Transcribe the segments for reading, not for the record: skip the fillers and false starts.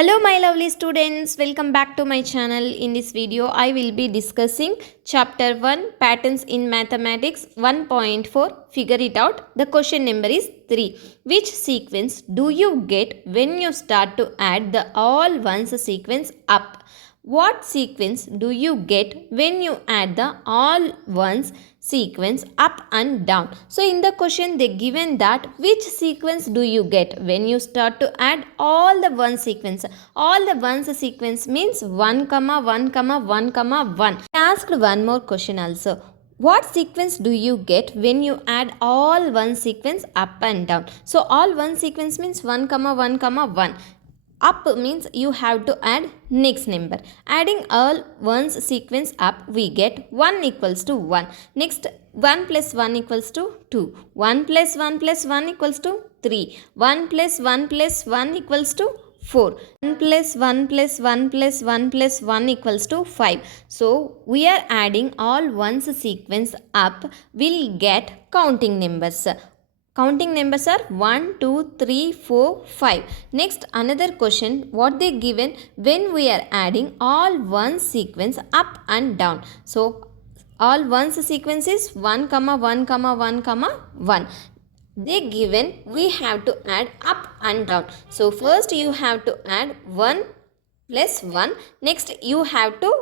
Hello my lovely students, welcome back to my channel. In this video I will be discussing chapter 1 patterns in mathematics 1.4 figure it out. The question number is 3. Which sequence do you get when you start to add the all ones sequence up? What sequence do you get when you add the all ones sequence up and down? So in the question they given that which sequence do you get when you start to add all the one sequence. All the ones sequence means 1 comma 1 comma 1 comma 1. I asked one more question also. What sequence do you get when you add all one sequence up and down? So all one sequence means 1 comma 1 comma 1. Up means you have to add next number. Adding all ones sequence up, we get 1 equals to 1. Next 1 plus 1 equals to 2. 1 plus 1 plus 1 equals to 3. 1 plus 1 plus 1 equals to 4. 1 plus 1 plus 1 plus 1 plus 1 equals to 5. So we are adding all ones sequence up, we'll get counting numbers. Counting numbers are 1, 2, 3, 4, 5. Next another question, what they given when we are adding all one sequence up and down. So all ones sequence is 1 comma 1 comma 1 comma 1. They given we have to add up and down. So first you have to add 1 plus 1. Next you have to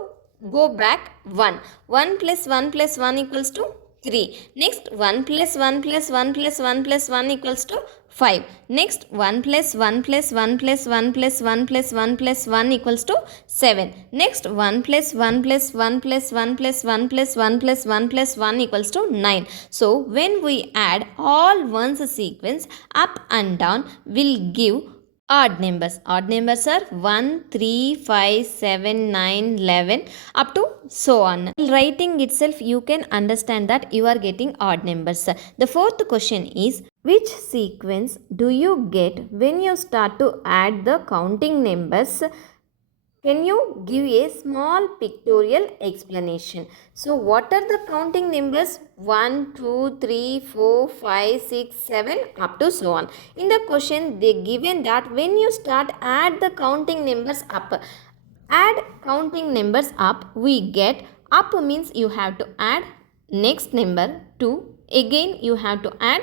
go back 1. 1 plus 1 plus 1 equals to 3. Next 1 plus 1 plus 1 plus 1 plus 1 equals to 5. Next 1 plus 1 plus 1 plus 1 plus 1 plus 1 plus 1 equals to 7. Next 1 plus 1 plus 1 plus 1 plus 1 plus 1 plus 1 plus 1 equals to 9. So when we add all ones sequence up and down, will give odd numbers. Odd numbers are 1, 3, 5, 7, 9, 11 up to so on. While writing itself you can understand that you are getting odd numbers. The fourth question is which sequence do you get when you start to add the counting numbers? Can you give a small pictorial explanation? So what are the counting numbers? 1, 2, 3, 4, 5, 6, 7 up to so on. In the question they given that when you start add the counting numbers up. Add counting numbers up, we get up means you have to add next number 2. Again you have to add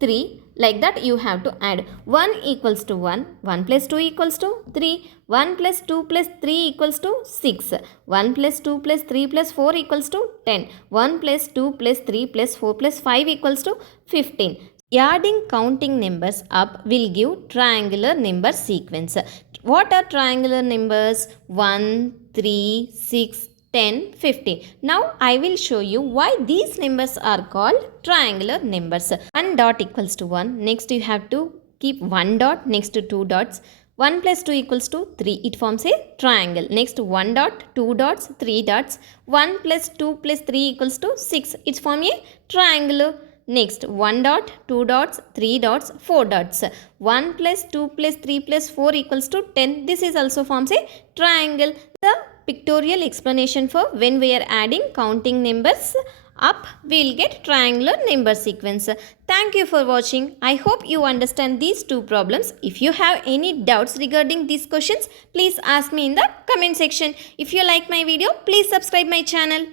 3. Like that you have to add 1 equals to 1, 1 plus 2 equals to 3, 1 plus 2 plus 3 equals to 6, 1 plus 2 plus 3 plus 4 equals to 10, 1 plus 2 plus 3 plus 4 plus 5 equals to 15. Adding counting numbers up will give triangular number sequence. What are triangular numbers? 1, 3, 6, 10, 15. Now I will show you why these numbers are called triangular numbers. 1 dot equals to 1. Next you have to keep 1 dot next to 2 dots. 1 plus 2 equals to 3. It forms a triangle. Next 1 dot, 2 dots, 3 dots. 1 plus 2 plus 3 equals to 6. It's form a triangle. Next 1 dot, 2 dots, 3 dots, 4 dots. 1 plus 2 plus 3 plus 4 equals to 10. This is also forms a triangle. The pictorial explanation for when we are adding counting numbers up, we will get triangular number sequence. Thank you for watching. I hope you understand these two problems. If you have any doubts regarding these questions, please ask me in the comment section. If you like my video, please subscribe my channel.